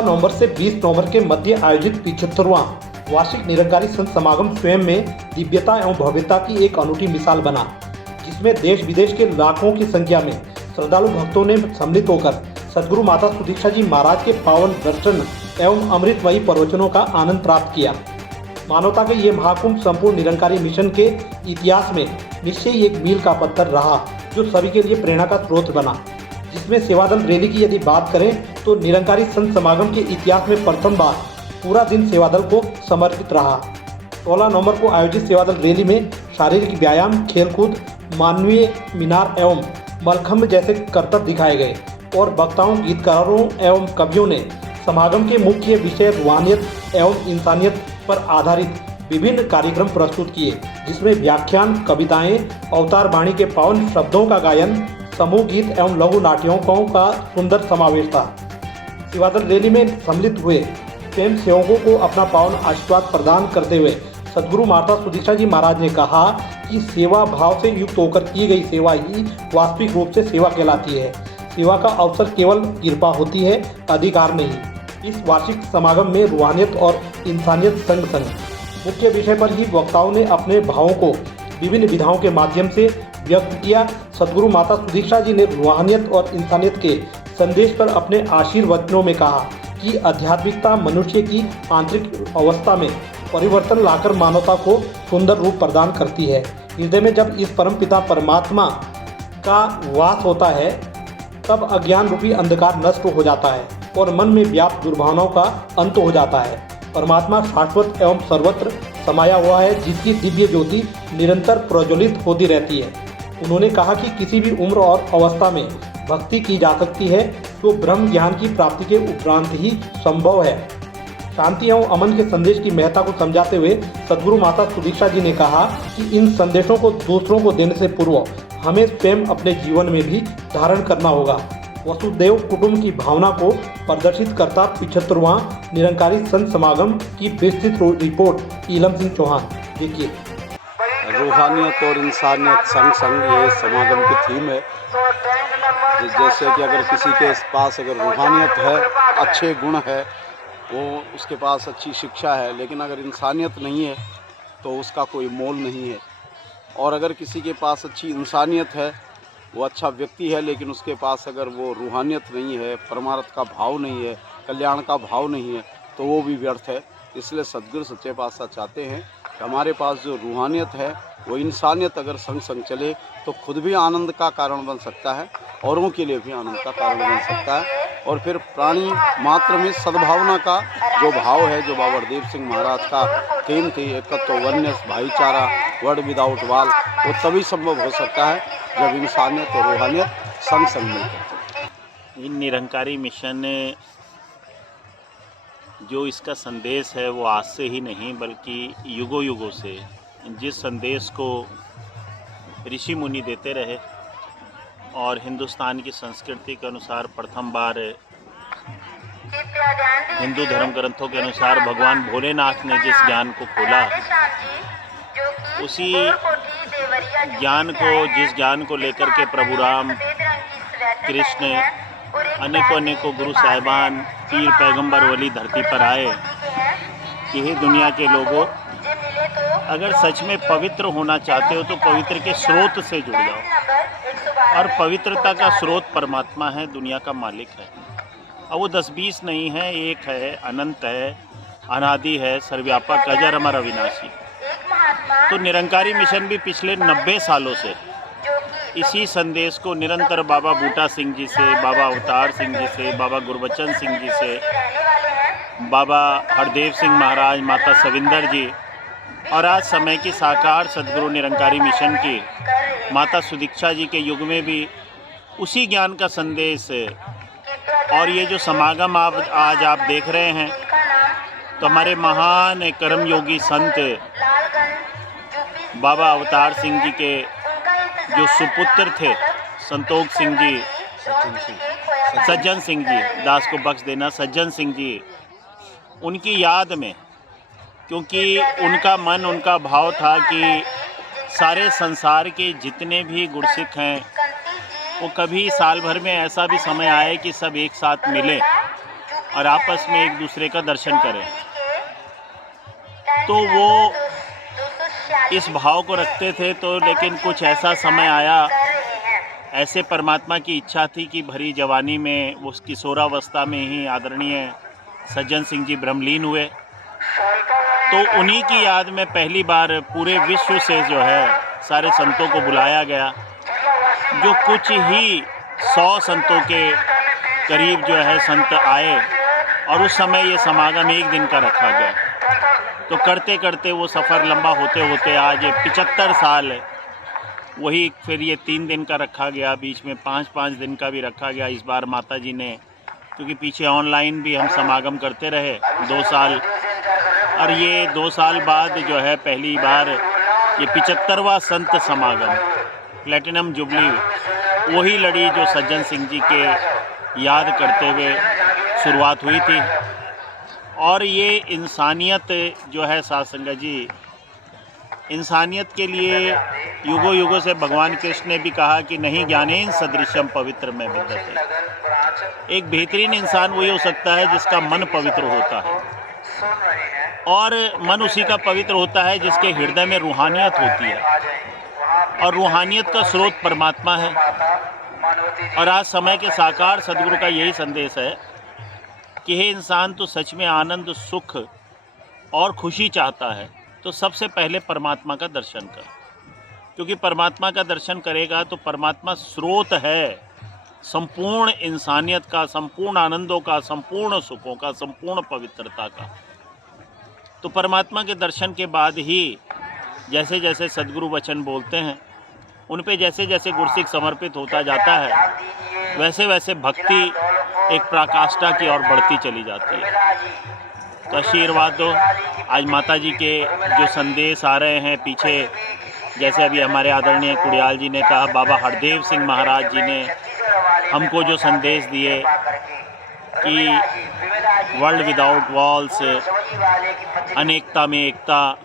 16 नवंबर से 20 नवंबर के मध्य आयोजित 75वां वार्षिक निरंकारी संत समागम स्वयं में दिव्यता एवं भव्यता की एक अनूठी मिसाल बना, जिसमें देश विदेश के लाखों की संख्या में श्रद्धालु भक्तों ने सम्मिलित होकर सद्गुरु माता सुदीक्षा जी महाराज के पावन दर्शन एवं अमृतमयी प्रवचनों का आनंद प्राप्त किया। मानवता के ये महाकुंभ संपूर्ण निरंकारी मिशन के इतिहास में निश्चय ही एक मील का पत्थर रहा, जो सभी के लिए प्रेरणा का स्रोत बना। जिसमें सेवादल रैली की यदि बात करें तो निरंकारी संत समागम के इतिहास में प्रथम बार पूरा दिन सेवादल को समर्पित रहा। 16 नवंबर को आयोजित सेवादल रैली में शारीरिक व्यायाम, खेलकूद, मानवीय मीनार एवं मलखम्ब जैसे करतब दिखाए गए और वक्ताओं, गीतकारों एवं कवियों ने समागम के मुख्य विषय रूहानियत एवं इंसानियत पर आधारित विभिन्न कार्यक्रम प्रस्तुत किए, जिसमें व्याख्यान, कविताएं, अवतार वाणी के पावन शब्दों का गायन, समूह गीत एवं लघु नाट्यों का सुंदर समावेश था। सेवादल रैली में सम्मिलित हुए स्वयं सेवकों को अपना पावन आशीर्वाद प्रदान करते हुए सद्गुरु माता सुदीक्षा जी महाराज ने कहा कि सेवा भाव से युक्त होकर की गई सेवा ही वास्तविक रूप से सेवा कहलाती है। सेवा का अवसर केवल कृपा होती है, अधिकार नहीं। इस वार्षिक समागम में रूहानियत और इंसानियत संग संग मुख्य विषय पर ही वक्ताओं ने अपने भावों को विभिन्न विधाओं के माध्यम से व्यक्त किया। सद्गुरु माता सुदीक्षा जी ने रूहानियत और इंसानियत के संदेश पर अपने आशीर्वचनों में कहा कि आध्यात्मिकता मनुष्य की आंतरिक अवस्था में परिवर्तन लाकर मानवता को सुंदर रूप प्रदान करती है। हृदय में जब इस परमपिता परमात्मा का वास होता है, तब अज्ञान रूपी अंधकार नष्ट हो जाता है और मन में व्याप्त दुर्भावनाओं का अंत हो जाता है। परमात्मा शाश्वत एवं सर्वत्र समाया हुआ है, जिसकी दिव्य ज्योति निरंतर प्रज्वलित होती रहती है। उन्होंने कहा कि किसी भी उम्र और अवस्था में भक्ति की जा सकती है, तो ब्रह्म ज्ञान की प्राप्ति के उपरांत ही संभव है। शांति एवं अमन के संदेश की महत्ता को समझाते हुए सद्गुरु माता सुदीक्षा जी ने कहा कि इन संदेशों को दूसरों को देने से पूर्व हमें स्वयं अपने जीवन में भी धारण करना होगा। वसुदेव कुटुंब की भावना को प्रदर्शित करता 75वां निरंकारी संत समागम की विस्तृत रिपोर्ट इलम सिंह चौहान। देखिए, रूहानियत और इंसानियत संग संग ये समागम की थीम है। जैसे कि अगर किसी के पास अगर रूहानियत है, अच्छे गुण है, वो उसके पास अच्छी शिक्षा है, लेकिन अगर इंसानियत नहीं है तो उसका कोई मोल नहीं है। और अगर किसी के पास अच्छी इंसानियत है, वो अच्छा व्यक्ति है, लेकिन उसके पास अगर वो रूहानियत नहीं है, परमार्थ का भाव नहीं है, कल्याण का भाव नहीं है, तो वो भी व्यर्थ है। इसलिए सद्गुरु सच्चे पातशाह चाहते हैं कि हमारे पास जो रूहानियत है, वो इंसानियत अगर संग संग चले तो खुद भी आनंद का कारण बन सकता है, औरों के लिए भी आनंद का कारण बन सकता है। और फिर प्राणी मात्र में सद्भावना का जो भाव है, जो बाबा हरदेव सिंह महाराज का थीम थी, एकत्व, वन्यस, भाईचारा, वर्ड विदाउट वाल, वो तभी संभव हो सकता है जब इंसानियत और रूहानियत संग संग मिलकर। इन निरंकारी मिशन ने जो इसका संदेश है वो आज से ही नहीं बल्कि युगों युगों से जिस संदेश को ऋषि मुनि देते रहे और हिंदुस्तान की संस्कृति के अनुसार प्रथम बार हिंदू धर्म ग्रंथों के अनुसार भगवान भोलेनाथ ने जिस ज्ञान को खोला, उसी जिस ज्ञान को लेकर के प्रभु राम, कृष्ण, अनेकों गुरु साहिबान, पीर, पैगंबर, वली धरती पर आए कि हे दुनिया के लोगों, अगर सच में पवित्र होना चाहते हो तो पवित्र के स्रोत से जुड़ जाओ। और पवित्रता का स्रोत परमात्मा है, दुनिया का मालिक है। और वो 10-20 नहीं है, एक है, अनंत है, अनादि है, सर्वव्यापक, अजर, अमर, अविनाशी। तो निरंकारी मिशन भी पिछले 90 सालों से इसी संदेश को निरंतर बाबा बूटा सिंह जी से, बाबा अवतार सिंह जी से, बाबा गुरबचन सिंह जी से, बाबा हरदेव सिंह महाराज, माता सविंदर जी, और आज समय की साकार सद्गुरु निरंकारी मिशन की माता सुदीक्षा जी के युग में भी उसी ज्ञान का संदेश है। और ये जो समागम आज आप देख रहे हैं, तो हमारे महान कर्मयोगी संत बाबा अवतार सिंह जी के जो सुपुत्र थे, संतोष सिंह जी, सज्जन सिंह जी, दास को बख्श देना, सज्जन सिंह जी, उनकी याद में, क्योंकि उनका मन, उनका भाव था कि सारे संसार के जितने भी गुरसिख हैं, वो कभी साल भर में ऐसा भी समय आए कि सब एक साथ मिलें और आपस में एक दूसरे का दर्शन करें। तो वो इस भाव को रखते थे। तो लेकिन कुछ ऐसा समय आया, ऐसे परमात्मा की इच्छा थी कि भरी जवानी में, वो किशोरावस्था में ही आदरणीय सज्जन सिंह जी ब्रह्मलीन हुए। तो उन्हीं की याद में पहली बार पूरे विश्व से जो है सारे संतों को बुलाया गया, जो कुछ ही 100 संतों के करीब जो है संत आए, और उस समय ये समागम एक दिन का रखा गया। तो करते करते वो सफ़र लंबा होते होते आज 75 साल, वही फिर ये 3 दिन का रखा गया, बीच में 5-5 दिन का भी रखा गया इस बार माता जी ने, क्योंकि पीछे ऑनलाइन भी हम समागम करते रहे 2 साल, और ये 2 साल बाद जो है पहली बार ये 75वां संत समागम, प्लेटिनम जुबली, वही लड़ी जो सज्जन सिंह जी के याद करते हुए शुरुआत हुई थी। और ये इंसानियत जो है साध संगत जी, इंसानियत के लिए युगों युगों से भगवान कृष्ण ने भी कहा कि नहीं ज्ञानेन सदृशम पवित्र में विद्यते। एक बेहतरीन इंसान वही हो सकता है जिसका मन पवित्र होता है, और मन उसी का पवित्र होता है जिसके हृदय में रूहानियत होती है, और रूहानियत का स्रोत परमात्मा है। और आज समय के साकार सदगुरु का यही संदेश है कि हे इंसान, तो सच में आनंद, सुख और खुशी चाहता है तो सबसे पहले परमात्मा का दर्शन कर, क्योंकि परमात्मा का दर्शन करेगा तो परमात्मा स्रोत है संपूर्ण इंसानियत का, संपूर्ण आनंदों का, संपूर्ण सुखों का, संपूर्ण पवित्रता का। तो परमात्मा के दर्शन के बाद ही जैसे जैसे सदगुरु वचन बोलते हैं, उन पे जैसे जैसे गुरसिक समर्पित होता जाता है, वैसे वैसे भक्ति एक पराकाष्ठा की ओर बढ़ती चली जाती है। तो आशीर्वाद दो। आज माता जी के जो संदेश आ रहे हैं पीछे, जैसे अभी हमारे आदरणीय कुड़ियाल जी ने कहा, बाबा हरदेव सिंह महाराज जी ने हमको जो संदेश दिए कि वर्ल्ड विदाउट वॉल्स, अनेकता में एकता,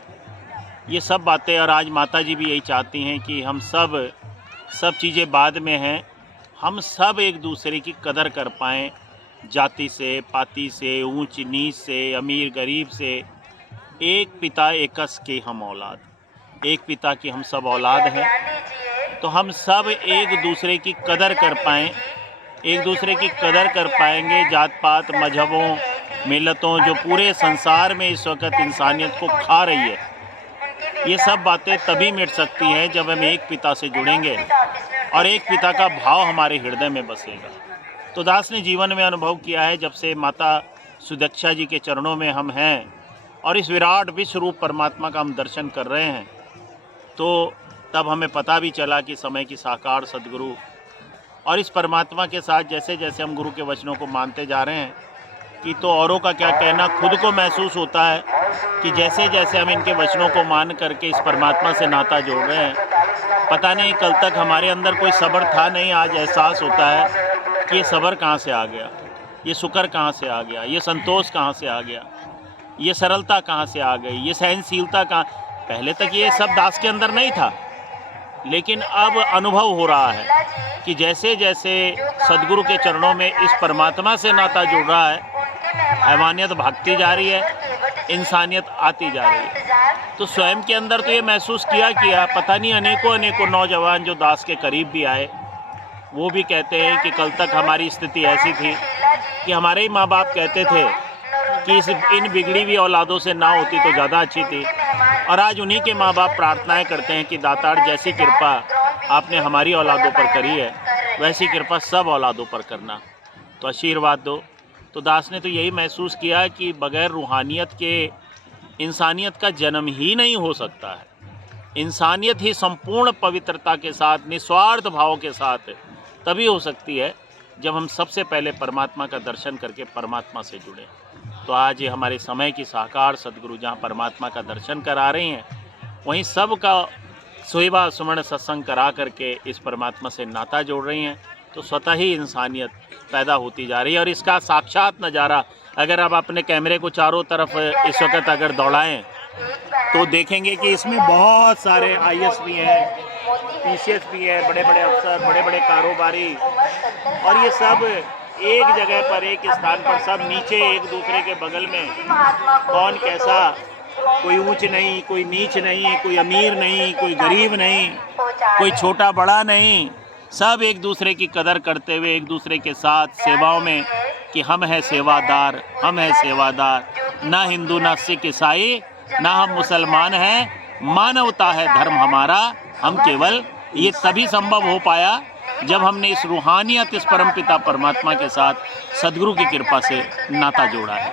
ये सब बातें। और आज माता जी भी यही चाहती हैं कि हम सब चीज़ें बाद में हैं, हम सब एक दूसरे की कदर कर पाएँ, जाति से, पाति से, ऊंच नीच से, अमीर गरीब से। एक पिता एकस के हम औलाद, एक पिता की हम सब औलाद हैं। तो हम सब एक दूसरे की कदर कर पाएँ, एक दूसरे की कदर कर पाएंगे। जात पात, मजहबों, मिलतों जो पूरे संसार में इस वक्त इंसानियत को खा रही है, ये सब बातें तभी मिट सकती हैं जब हम एक पिता से जुड़ेंगे और एक पिता का भाव हमारे हृदय में बसेगा। तो दास ने जीवन में अनुभव किया है, जब से माता सुदक्षा जी के चरणों में हम हैं और इस विराट विश्व रूप परमात्मा का हम दर्शन कर रहे हैं, तो तब हमें पता भी चला कि समय की साकार सदगुरु और इस परमात्मा के साथ जैसे जैसे हम गुरु के वचनों को मानते जा रहे हैं कि तो औरों का क्या कहना, खुद को महसूस होता है कि जैसे जैसे हम इनके वचनों को मान करके इस परमात्मा से नाता जोड़ रहे हैं, पता नहीं कल तक हमारे अंदर कोई सब्र था नहीं, आज एहसास होता है कि ये सब्र कहाँ से आ गया, ये शुक्र कहाँ से आ गया, ये संतोष कहाँ से आ गया, ये सरलता कहाँ से आ गई, ये सहनशीलता कहाँ। पहले तक ये सब दास के अंदर नहीं था, लेकिन अब अनुभव हो रहा है कि जैसे जैसे सदगुरु के चरणों में इस परमात्मा से नाता जुड़ रहा है, हैवानियत भागती जा रही है, इंसानियत आती जा रही है। तो स्वयं के अंदर तो ये महसूस किया पता नहीं अनेकों नौजवान जो दास के करीब भी आए, वो भी कहते हैं कि कल तक हमारी स्थिति ऐसी थी कि हमारे ही माँ बाप कहते थे कि इन बिगड़ी हुई औलादों से ना होती तो ज़्यादा अच्छी थी, और आज उन्हीं के माँ बाप प्रार्थनाएं करते हैं कि दातार जैसी कृपा आपने हमारी औलादों पर करी है, वैसी कृपा सब औलादों पर करना। तो आशीर्वाद दो। तो दास ने तो यही महसूस किया कि बग़ैर रूहानियत के इंसानियत का जन्म ही नहीं हो सकता है। इंसानियत ही संपूर्ण पवित्रता के साथ, निस्वार्थ भाव के साथ तभी हो सकती है जब हम सबसे पहले परमात्मा का दर्शन करके परमात्मा से जुड़े। तो आज ये हमारे समय की साकार सदगुरु जहाँ परमात्मा का दर्शन करा रही हैं, वहीं सब का सेवा सुमरण सत्संग करा करके इस परमात्मा से नाता जोड़ रही हैं। तो स्वतः ही इंसानियत पैदा होती जा रही है, और इसका साक्षात नज़ारा अगर आप अपने कैमरे को चारों तरफ इस वक्त अगर दौड़ाएं तो देखेंगे कि इसमें बहुत सारे IAS भी हैं, PCS भी है, बड़े बड़े अफसर, बड़े बड़े कारोबारी, और ये सब एक जगह पर, एक स्थान पर, सब नीचे एक दूसरे के बगल में, कौन कैसा, कोई ऊंच नहीं, कोई नीच नहीं, कोई अमीर नहीं, कोई गरीब नहीं, कोई छोटा बड़ा नहीं, सब एक दूसरे की कदर करते हुए एक दूसरे के साथ सेवाओं में कि हम हैं सेवादार, हम हैं सेवादार, ना हिंदू ना सिख ईसाई ना हम मुसलमान हैं, मानवता है धर्म हमारा। हम केवल ये तभी संभव हो पाया जब हमने इस रूहानियत, इस परमपिता परमात्मा के साथ सदगुरु की कृपा से नाता जोड़ा है।